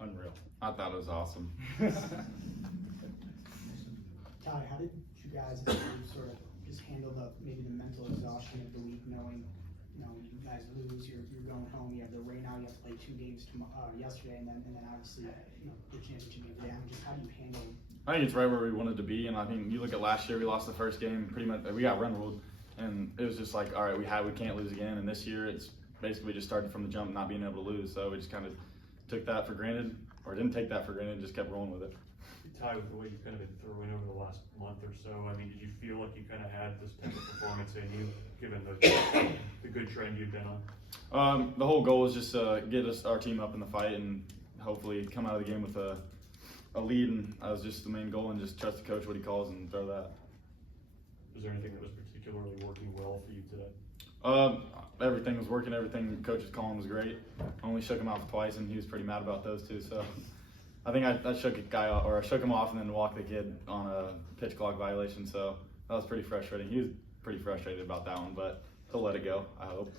unreal. I thought it was awesome. Ty, how did you guys sort of just handle maybe the mental exhaustion of the week, knowing, you guys lose, you're going home, you have the rain out, you have to play 2 games yesterday, and then obviously, the championship game down. Just how do you handle? I think it's right where we wanted to be, and I think you look at last year, we lost the first game, pretty much, we got run ruled, and it was just like, all right, we can't lose again, and this year it's basically just starting from the jump, not being able to lose, so we just kind of took that for granted, or didn't take that for granted, and just kept rolling with it. Ty, with the way you've kind of been throwing over the last month or so, I mean, did you feel like you kind of had this type of performance in you, given the good trend you've been on? The whole goal is just to get our team up in the fight and hopefully come out of the game with a lead, and that was just the main goal, and just trust the coach what he calls and throw that. Was there anything that was particularly working well for you today? Everything was working, everything coach was calling was great. Only shook him off twice, and he was pretty mad about those two, so I think I shook a guy off, or I shook him off and then walked the kid on a pitch clock violation, so that was pretty frustrating. He was pretty frustrated about that one, but he'll let it go, I hope.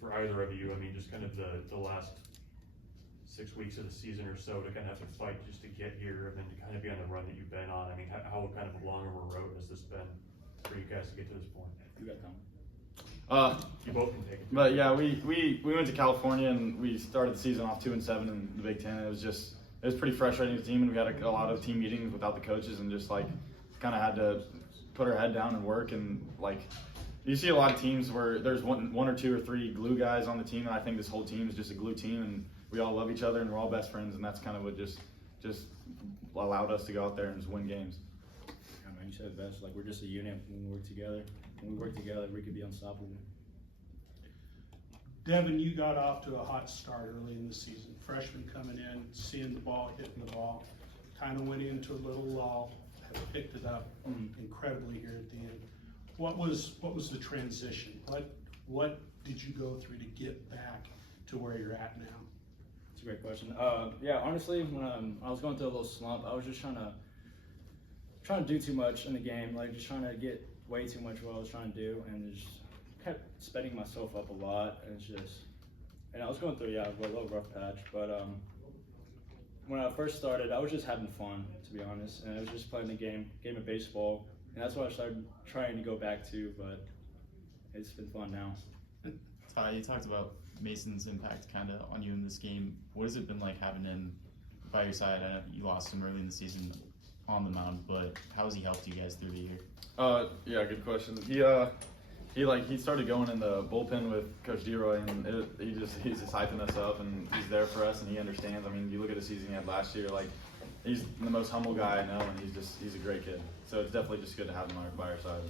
For either of you, I mean, just kind of the last 6 weeks of the season or so to kind of have to fight just to get here, and then to kind of be on the run that you've been on. I mean, how kind of long of a road has this been for you guys to get to this point? You got time. You both can take it. But yeah, we went to California and we started the season off 2-7 in the Big Ten. It was pretty frustrating as a team, and we had a lot of team meetings without the coaches, and just like kind of had to put our head down and work. And like you see a lot of teams where there's one or two or three glue guys on the team, and I think this whole team is just a glue team, and we all love each other and we're all best friends, and that's kind of what just allowed us to go out there and just win games. Yeah, man, you said it best. Like, we're just a unit when we work together. When we work together, we could be unstoppable. Devin, you got off to a hot start early in the season. Freshman coming in, seeing the ball, hitting the ball, kind of went into a little lull, have picked it up incredibly here at the end. What was the transition? What did you go through to get back to where you're at now? It's a great question. Yeah, honestly, when I was going through a little slump, I was just trying to do too much in the game, like just trying to get way too much what I was trying to do, and just kept spending myself up a lot, and I was going through a little rough patch, but when I first started, I was just having fun, to be honest, and I was just playing the game of baseball, and that's what I started trying to go back to, but it's been fun now. Ty, you talked about Mason's impact kind of on you in this game. What has it been like having him by your side? I know you lost him early in the season on the mound, but how has he helped you guys through the year? Yeah, good question. He started going in the bullpen with Coach D-Roy, and he's just hyping us up, and he's there for us, and he understands. I mean, you look at the season he had last year, like he's the most humble guy I know, and he's a great kid. So it's definitely just good to have him by our side.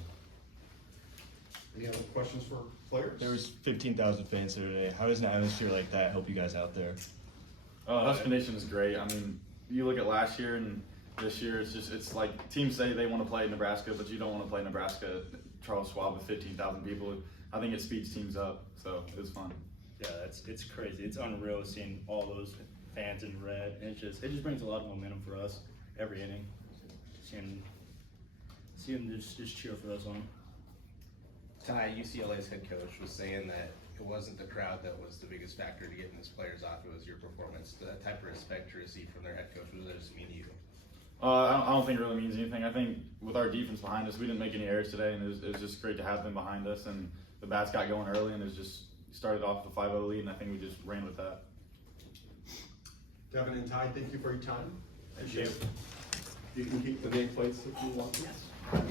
Any other questions for players? There was 15,000 fans there today. How does an atmosphere like that help you guys out there? Husker Nation is great. I mean, you look at last year and this year, it's like teams say they want to play Nebraska, but you don't want to play Nebraska, Charles Schwab with 15,000 people. I think it speeds teams up, so it was fun. Yeah, it's crazy. It's unreal seeing all those fans in red, and it just brings a lot of momentum for us every inning. Seeing them just cheer for us on. Tonight, UCLA's head coach was saying that it wasn't the crowd that was the biggest factor to getting his players off. It was your performance. The type of respect you received from their head coach, what does it mean to you? I don't think it really means anything. I think with our defense behind us, we didn't make any errors today, and it was just great to have them behind us. And the bats got going early, and it was just started off the 5-0 lead, and I think we just ran with that. Devin and Ty, thank you for your time. Thank you. You can keep the nameplates if you want. Yes.